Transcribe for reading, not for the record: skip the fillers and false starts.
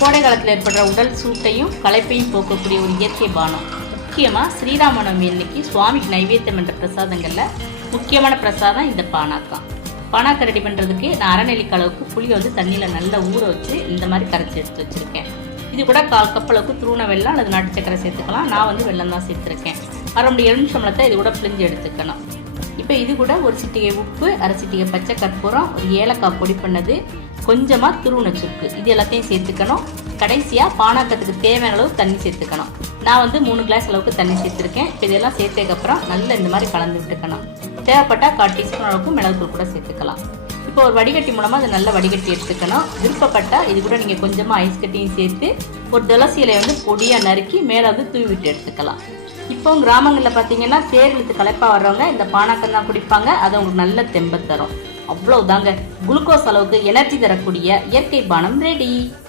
கோடை காலத்தில் ஏற்படுற உடல் சூட்டையும் களைப்பையும் போக்கக்கூடிய ஒரு இயற்கை பானம். முக்கியமாக ஸ்ரீராம நவமி அன்னைக்கு சுவாமிக்கு நைவேத்தியம் என்ற பிரசாதங்களில் முக்கியமான பிரசாதம் இந்த பானாக்கம். பானாக்கம் ரெடி பண்ணுறதுக்கு நான் அரை நெல்லிக்காய் அளவுக்கு புளியை வந்து தண்ணியில் நல்லா ஊற வச்சு இந்த மாதிரி கரைச்சி எடுத்து வச்சுருக்கேன். இது கூட 1/4 கப் அளவுக்கு துருவன வெல்லம் அல்லது நாட்டு சக்கரை சேர்த்துக்கலாம். நான் வந்து வெல்லம் தான் சேர்த்துருக்கேன். அரை மணி எலுமிச்சம்பழத்தை இது கூட பிழிஞ்சு எடுத்துக்கணும். இப்போ இது கூட ஒரு சிட்டிகை உப்பு, அரை சிட்டிகை பச்சை கற்பூரம், ஒரு ஏலக்காய் பொடி பண்ணது, கொஞ்சமாக துருவன சுக்கு, இது எல்லாத்தையும் சேர்த்துக்கணும். கடைசியாக பானாக்கத்துக்கு தேவையான அளவு தண்ணி சேர்த்துக்கணும். நான் வந்து 3 கிளாஸ் அளவுக்கு தண்ணி சேர்த்துருக்கேன். இப்போ இதெல்லாம் சேர்த்ததுக்கப்புறம் நல்லா இந்த மாதிரி கலந்து விட்டுக்கணும். தேவைப்பட்டால் 1/4 டீஸ்பூன் அளவுக்கு மிளகுத்தூள் கூட சேர்த்துக்கலாம். இப்போ ஒரு வடிகட்டி மூலமாக அதை நல்லா வடிகட்டி எடுத்துக்கணும். விருப்பப்பட்டால் இது கூட நீங்கள் கொஞ்சமாக ஐஸ் கட்டியும் சேர்த்து ஒரு துளசி இலையை வந்து பொடியாக நறுக்கி மேலே வந்து தூவி விட்டு எடுத்துக்கலாம். இப்போ கிராமங்களில் பார்த்தீங்கன்னா தேர் இழுத்து களைப்பாக வர்றவங்க இந்த பானாக்கம் தான் குடிப்பாங்க. அது உங்களுக்கு நல்ல தெம்பை தரும். அவ்வளவுதாங்க. குளுக்கோஸ் அளவுக்கு எனர்ஜி தரக்கூடிய இயற்கை பானம் ரெடி.